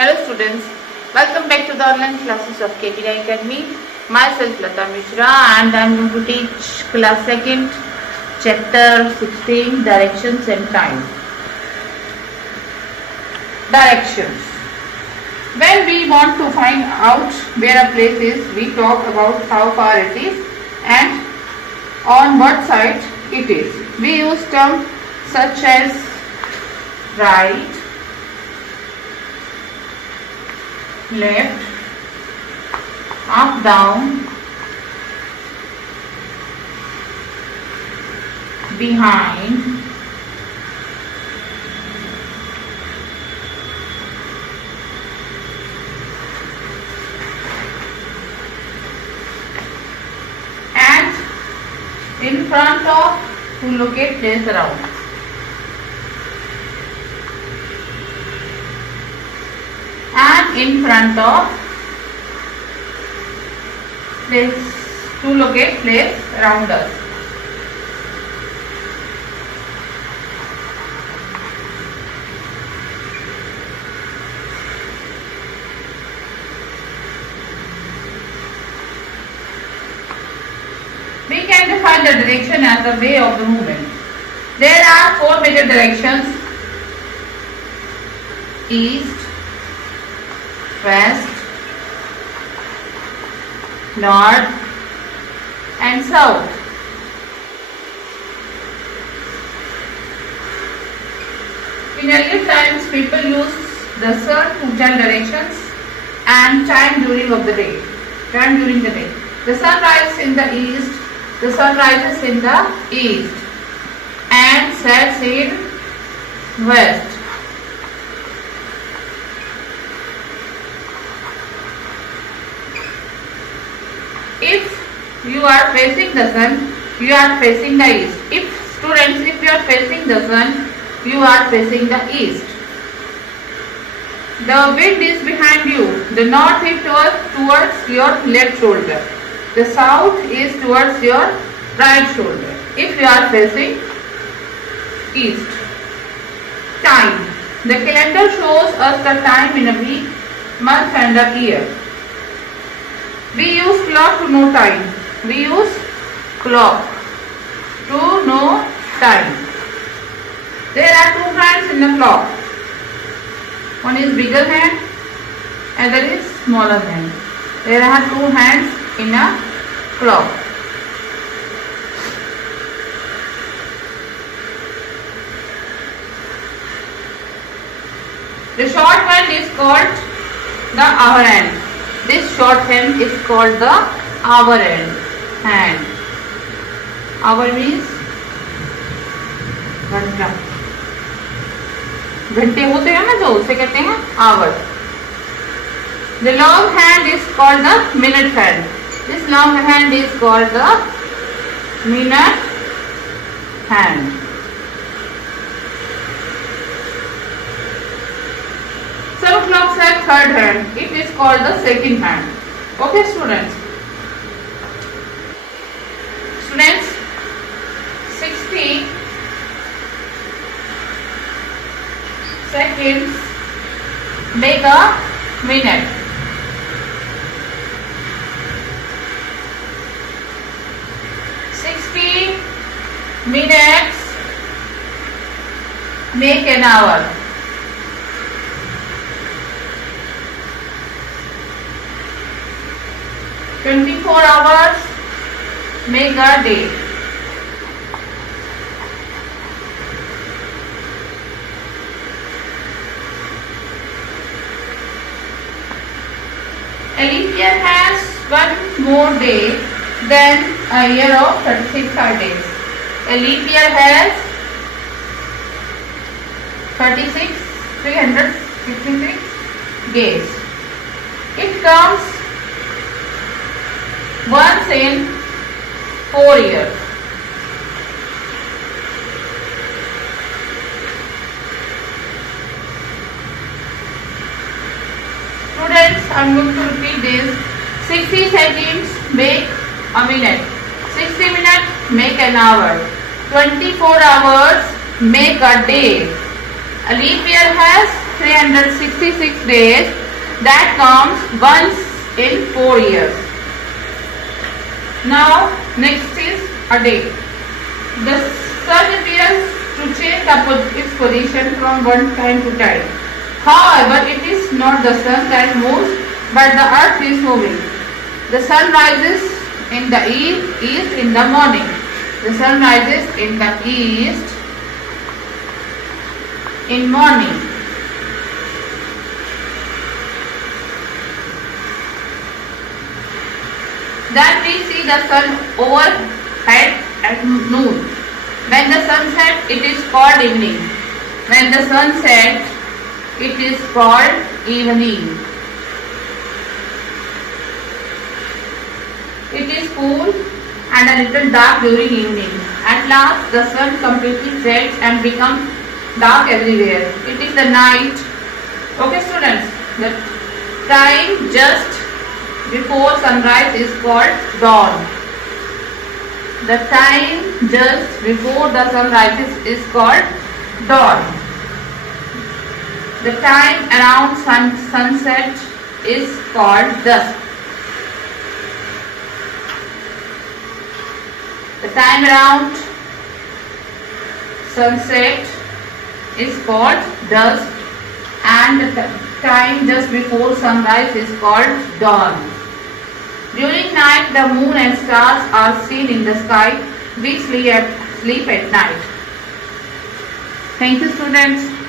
Hello students, welcome back to the online classes of KPI Academy. Myself Lata Mishra and I am going to teach class 2nd, chapter 16, directions and time. Directions. When we want to find out where a place is, we talk about how far it is and on what side it is. We use terms such as right, left, up, down, behind, and in front of to locate place around. And in front of place to locate place around us. We can define the direction as the way of the movement. There are 4 major directions: east, west, north and south. In earlier times, people used the sun to tell directions and time during the day. The sun rises in the east, the sun rises in the east and sets in west. If you are facing the sun, you are facing the east. If you are facing the sun, you are facing the east. The wind is behind you. The north is towards your left shoulder. The south is towards your right shoulder. If you are facing east. Time. The calendar shows us the time in a week, month and a year. We use clock to know time. We use clock to know time. There are 2 hands in the clock. One is bigger hand, other is smaller hand. There are 2 hands in a clock. The short hand is called the hour hand. This short hand is called the hour hand. Hour means घंटा. घंटे होते हैं ना जो, उसे कहते हैं hour. The long hand is called the minute hand. This long hand is called the minute hand. Some clocks have third hand. It is called the second hand. Okay, students. 60 seconds make a minute. 60 minutes make an hour. 24 hours make a day. A leap year has 1 more day than a year of 36 days. A leap year has 366 days. It comes once in 4 years. Students, I am going to repeat this. 60 seconds make a minute. 60 minutes make an hour. 24 hours make a day. A leap year has 366 days. That comes once in 4 years. Now next is a day. The sun appears to change its position from one time to time. However, it is not the sun that moves, but the earth is moving. The sun rises in the east in the morning. The sun rises in the east in morning. Then we see the sun overhead at noon. When the sun sets, it is called evening. When the sun sets, it is called evening. It is cool and a little dark during evening. At last, the sun completely sets and becomes dark everywhere. It is the night. Okay, students, the time just before sunrise is called dawn. The time just before the sun rises is called dawn. The time around sunset is called dusk. The time around sunset is called dusk, and the time just before sunrise is called dawn. During night, the moon and stars are seen in the sky. We sleep at night. Thank you, students.